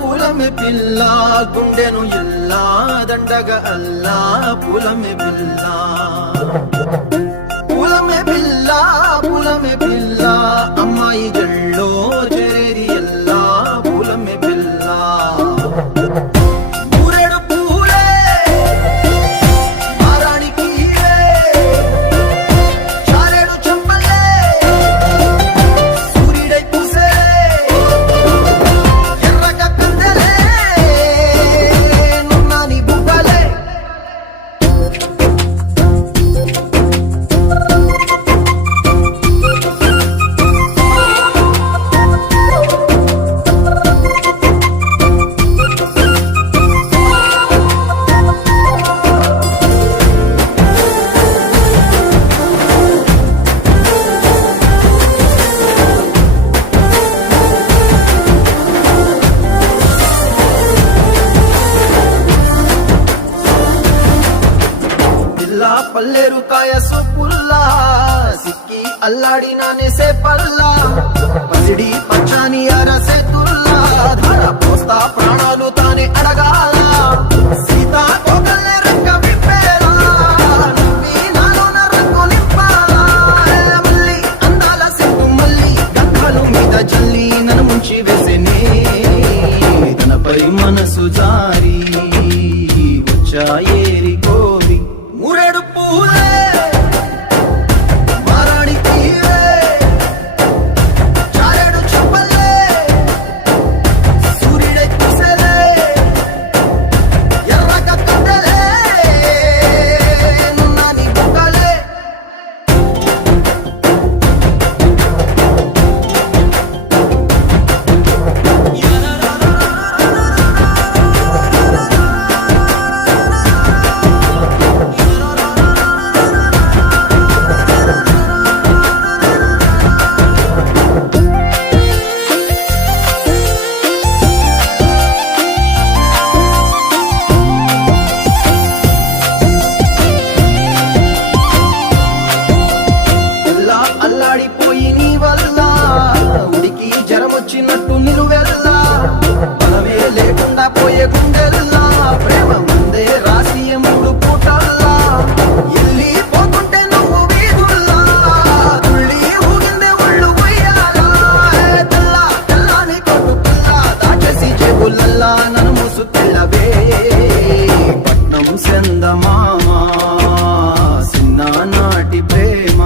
పూలమే పిల్ల గుండెను ఇల్లా దండగ అల్లా పూలమే పిల్ల అమ్మాయి జల్లో చేరేది ఎల్లా పూలమే పిల్ల ఊరేడు పూలే మారానికి చారేడు చెంపలే సూర్యుడై పూసే ఎర్రగ కందలే నున్నాని బుగ్గలే పల్లేరు కాయ సొప్పుల్లా సిక్కి అల్లాడినానే సే పల్లా పసిడి పచ్చాని అరసే తుల్లా ధార పోస్తా ప్రాణాలు తానే అడగాల సీతా కోకల్లే రంగ విప్పేలా నువ్వి నాలోన రంగు నింపాలా మల్లి అందాల సిగ్గు మల్లి గంధాలు మీద జల్లి నన్ను ముంచి వేసేనే తనపై మనసు జారి వచ్చాయేరి కోరి మురేడు పూలే మారానికి చారేడు చెంపలే సూర్యుడై పూసలే ఎర్రగ కందలే నున్నాని బుగ్గలే అల్లాడిపోయి నీ వల్ల ఉడికి జరమొచ్చినట్టు నిలువెల్లా మనమే లేకుండా పోయే గుండెల్లా ప్రేమ ముందే రాసి మూడు పూటల్లా ఎల్లి పోతుంటే నువ్వు వీధుల్లా తుళ్ళి ఊగిందే ఒళ్ళు ఉయ్యాలా తెల్లాని కొట్టు పిల్ల దాచేసి చెవులల్లా నన్ను మూసు తెల్లవే పట్నం సెందమామ చిన్ననాటి ప్రేమ